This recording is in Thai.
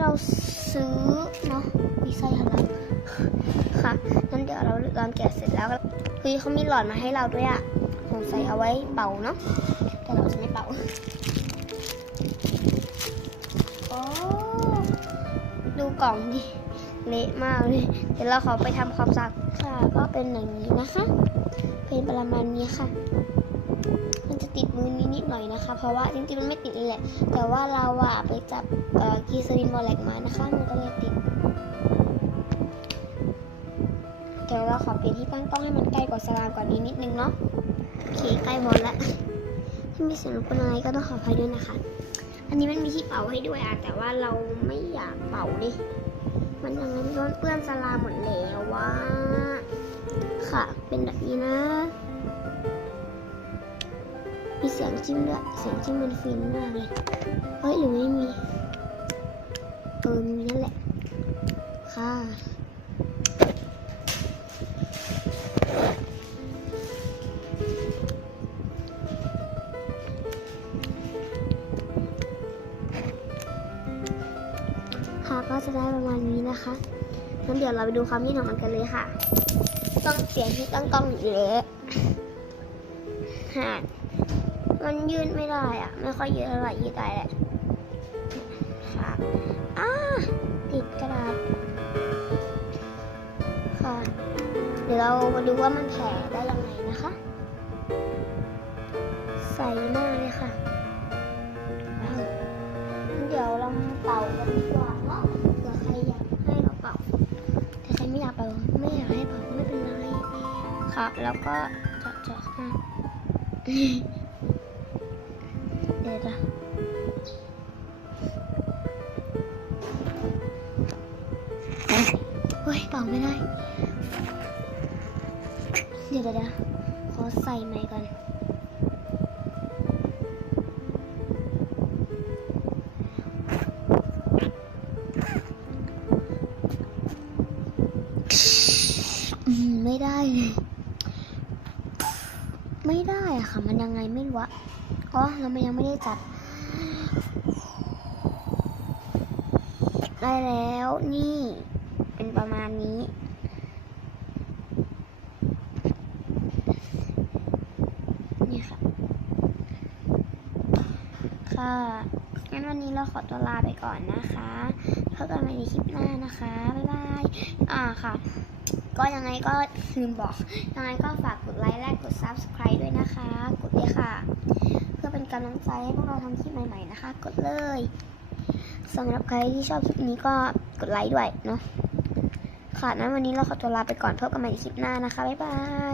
เราซื้อเนาะมีไส้ทะลักค่ะงั้นเดี๋ยวเราลองแกะเสร็จแล้วก็เฮ้ยเขามีหลอดมาให้เราด้วยอะสงสัยเอาไว้เป่าเนาะแต่เราจะไม่เป่าโอ้ดูกล่องดิเละมากเลยเดี๋ยวเราขอไปทำความสะอาดค่ะ ก็เป็นอย่างนี้นะคะ เป็นประมาณนี้ค่ะ มันจะติดมือน อยนะคะ เพราะว่าจริงๆมันไม่ติดเลยแหละ แต่ว่าเราอะไปจับกีซารินบอลแลกมานะคะมันก็เลยติดเดี๋ยวเราขอเปลี่ยนที่ตั้งกล้องให้มันใกล้กว่าสลามกว่านี้นิดนึงเนาะโอเคใกล้หมดละถ้ามีเสียงรบกวนอะไรก็ต้องขออภัยด้วยนะคะ อันนี้มันมีที่เป่าให้ด้วยอะแต่ว่าเราไม่อยากเป่าดิมันยังไงมันโดนเปื้อนสลามหมดแล้วว่าค่ะ เป็นแบบนี้นะ มีเสียงจิ้มด้วยเสียงจิ้มมันฟินมากเลยเฮ้ยหรือไม่มีเออมีนั่นแหละค่ะค่ะก็จะได้ประมาณนี้นะคะงั้นเดี๋ยวเราไปดูความยืดของมันกันเลยค่ะ ต้องเปลี่ยนที่ตั้งกล้องอยู่แล้วหา มันยืดไม่ได้อะไม่ค่อยยืดเท่าไหร่ยืดได้แหละค่ะอ้าติดกระดาษค่ะ เดี๋ยวเรามาดูว่ามันแผ่ได้ยังไงนะคะ ใส่มากเลยค่ะว้วเดี๋ยวเราเป่ากันดีกว่าเนาะเผื่อใครอยากให้เราเป่า แต่ใครไม่อยากเป่าไม่อยากให้เป่าก็ไม่เป็นไรค่ะ แล้วก็จาะจาะข้า เฮ้ยเป่าไม่ได้ เดี๋ยวเดี๋ยวขอใส่ไมค์ก่อนไม่ได้เลยไม่ได้อะค่ะ มันยังไงไม่รู้อะอ๋อเรามันยังไม่ได้จัด ได้แล้วนี่ เป็นประมาณนี้ นี่ค่ะ ค่ะงั้นวันนี้เราขอตัวลาไปก่อนนะคะพบกันใหม่ในคลิปหน้านะคะ บ๊ายบาย อ่าค่ะ ก็ยังไงก็ลืมบอก ยังไงก็ฝากกดไลค์และกด subscribe ด้วยนะคะ กดเลยค่ะ เพื่อเป็นกำลังใจให้พวกเราทำคลิปใหม่ๆนะคะ กดเลยสำหรับใครที่ชอบคลิปนี้ก็กดไลค์ด้วยเนาะ ค่ะนั้นวันนี้เราขอตัวลาไปก่อนพบกันใหม่ในคลิปหน้านะคะ บ๊ายบาย